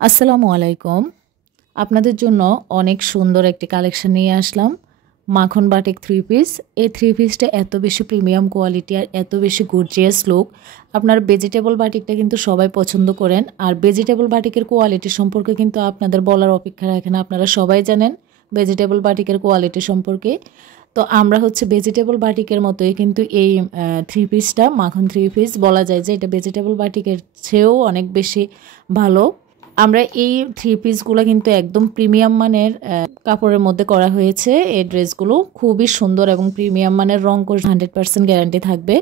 আসসালামু আলাইকুম। আপনাদের জন্য অনেক সুন্দর একটি কালেকশন নিয়ে আসলাম। মাখন বাটিক থ্রি পিস। এই থ্রি পিসটা এত বেশি প্রিমিয়াম কোয়ালিটি আর এত বেশি গর্জিয়াস লুক। আপনার ভেজিটেবল বাটিকটা কিন্তু সবাই পছন্দ করেন। আর ভেজিটেবল বাটিকের কোয়ালিটি সম্পর্কে কিন্তু আপনাদের বলার অপেক্ষা রাখে না। আপনারা সবাই জানেন ভেজিটেবল বাটিকের কোয়ালিটি সম্পর্কে। তো আমরা হচ্ছে ভেজিটেবল বাটিকের মতোই কিন্তু এই থ্রি পিসটা মাখন থ্রি পিস বলা যায় যে এটা ভেজিটেবল বাটিকের চেয়েও অনেক বেশি ভালো। আমরা এই থ্রি পিসগুলো কিন্তু একদম প্রিমিয়াম মানের কাপড়ের মধ্যে করা হয়েছে। এই ড্রেসগুলো খুবই সুন্দর এবং প্রিমিয়াম মানের, রং কোশ 100% গ্যারান্টি থাকবে।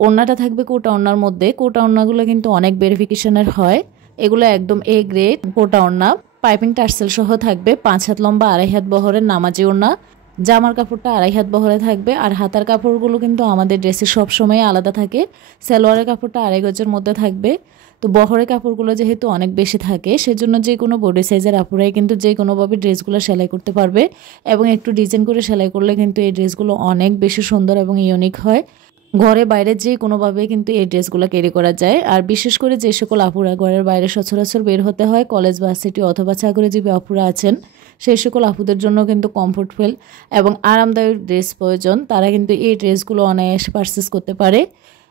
ওড়নাটা থাকবে কোটা ওড়নার মধ্যে। কোটা ওড়নাগুলো কিন্তু অনেক ভেরিফিকেশনের হয়। এগুলো একদম এ গ্রেড কোটা ওড়না। পাইপিং টার্সেল সহ থাকবে। 5 হাত লম্বা 2.5 হাত বহরের নামাজি ওড়না। জামার কাপড়টা 2.5 হাত বহরে থাকবে। আর হাতার কাপড়গুলো কিন্তু আমাদের ড্রেসে সবসময় আলাদা থাকে। সালোয়ারের কাপড়টা 2.5 গজের মধ্যে থাকবে। তো বহরের কাপড়গুলো যেহেতু অনেক বেশি থাকে, সেজন্য যে কোনো বডি সাইজের আপুরাই কিন্তু যে কোনোভাবে ড্রেসগুলো সেলাই করতে পারবে। এবং একটু ডিজাইন করে সেলাই করলে কিন্তু এই ড্রেসগুলো অনেক বেশি সুন্দর এবং ইউনিক হয়। ঘরে বাইরে যে কোনোভাবে কিন্তু এই ড্রেসগুলো ক্যারি করা যায়। আর বিশেষ করে যে সকল আপুরা ঘরের বাইরে সচরাচর বের হতে হয়, কলেজ, ভার্সিটি অথবা চাকরিজীবী আপুরা আছেন, সেই সকল আপুদের জন্য কিন্তু কমফোর্টফুল এবং আরামদায়ক ড্রেস প্রয়োজন। তারা কিন্তু এই ড্রেসগুলো অনায়াসে পারচেস করতে পারে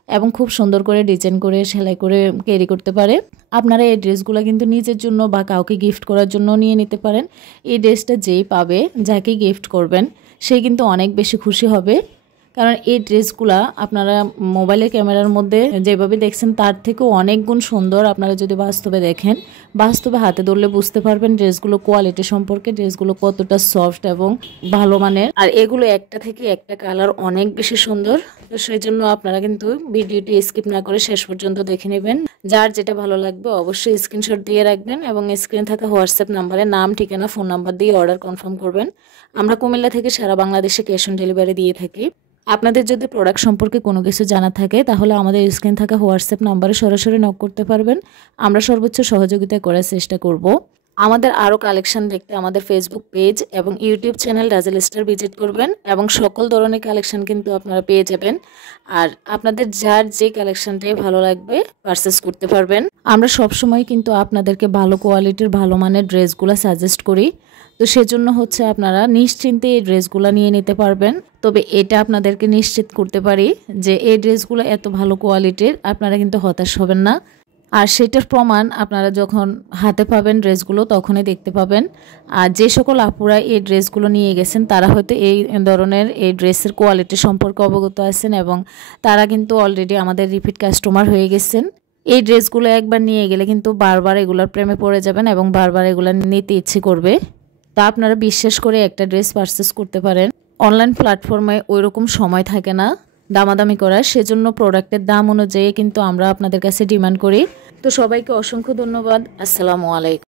এবং খুব সুন্দর করে ডিজাইন করে সেলাই করে ক্যারি করতে পারে। আপনারা এই ড্রেসগুলো কিন্তু নিজের জন্য বা কাউকে গিফট করার জন্য নিয়ে নিতে পারেন। এই ড্রেসটা যেই পাবে, যাকে গিফট করবেন, সে কিন্তু অনেক বেশি খুশি হবে। কারণ এই ড্রেসগুলা আপনারা মোবাইলের ক্যামেরার মধ্যে যেভাবে দেখছেন তার থেকেও অনেক গুণ সুন্দর। আপনারা যদি বাস্তবে দেখেন, বাস্তবে হাতে ধরলে বুঝতে পারবেন ড্রেসগুলো কোয়ালিটি সম্পর্কে, ড্রেসগুলো কতটা সফট এবং ভালো মানের। আর এগুলো একটা থেকে একটা কালার অনেক বেশি সুন্দর। তো সেই জন্য আপনারা কিন্তু ভিডিওটি স্কিপ না করে শেষ পর্যন্ত দেখে নেবেন। যার যেটা ভালো লাগবে অবশ্যই স্ক্রিনশট দিয়ে রাখবেন এবং স্ক্রিনে থাকা হোয়াটসঅ্যাপ নাম্বারে নাম, ঠিকানা, ফোন নাম্বার দিয়ে অর্ডার কনফার্ম করবেন। আমরা কুমিল্লা থেকে সারা বাংলাদেশে ক্যাশ অন ডেলিভারি দিয়ে থাকি। আপনাদের যদি প্রোডাক্ট সম্পর্কে কোনো কিছু জানা থাকে তাহলে আমাদের স্ক্রিন থাকা হোয়াটসঅ্যাপ নাম্বারে সরাসরি নক করতে পারবেন। আমরা সর্বোচ্চ সহযোগিতা করার চেষ্টা করব। আমাদের আরও কালেকশন দেখতে আমাদের ফেসবুক পেজ এবং ইউটিউব চ্যানেল রাজেল স্টার ভিজিট করবেন এবং সকল ধরনের কালেকশন কিন্তু আপনারা পেয়ে যাবেন। আর আপনাদের যার যে কালেকশনটাই ভালো লাগবে পারচেস করতে পারবেন। আমরা সবসময় কিন্তু আপনাদেরকে ভালো কোয়ালিটির ভালো মানের ড্রেসগুলো সাজেস্ট করি। তো সেজন্য হচ্ছে আপনারা নিশ্চিন্তে এই ড্রেসগুলো নিয়ে নিতে পারবেন। তবে এটা আপনাদেরকে নিশ্চিত করতে পারি যে এই ড্রেসগুলো এত ভালো কোয়ালিটির, আপনারা কিন্তু হতাশ হবেন না। আর সেটার প্রমাণ আপনারা যখন হাতে পাবেন ড্রেসগুলো তখনই দেখতে পাবেন। আর যে সকল আপুরা এই ড্রেসগুলো নিয়ে গেছেন তারা হয়তো এই ধরনের এই ড্রেসের কোয়ালিটি সম্পর্কে অবগত আছেন এবং তারা কিন্তু অলরেডি আমাদের রিপিট কাস্টমার হয়ে গেছেন। এই ড্রেসগুলো একবার নিয়ে গেলে কিন্তু বারবার এগুলোর প্রেমে পড়ে যাবেন এবং বারবার এগুলো নিতে ইচ্ছে করবে। তা আপনারা বিশ্বাস করে একটা ড্রেস পারচেস করতে পারেন। অনলাইন প্ল্যাটফর্মে ওইরকম সময় থাকে না দামাদামি করার, সেজন্য প্রোডাক্টের দাম অনুযায়ী কিন্তু আমরা আপনাদের কাছে ডিমান্ড করি। তো সবাইকে অসংখ্য ধন্যবাদ। আসসালামু আলাইকুম।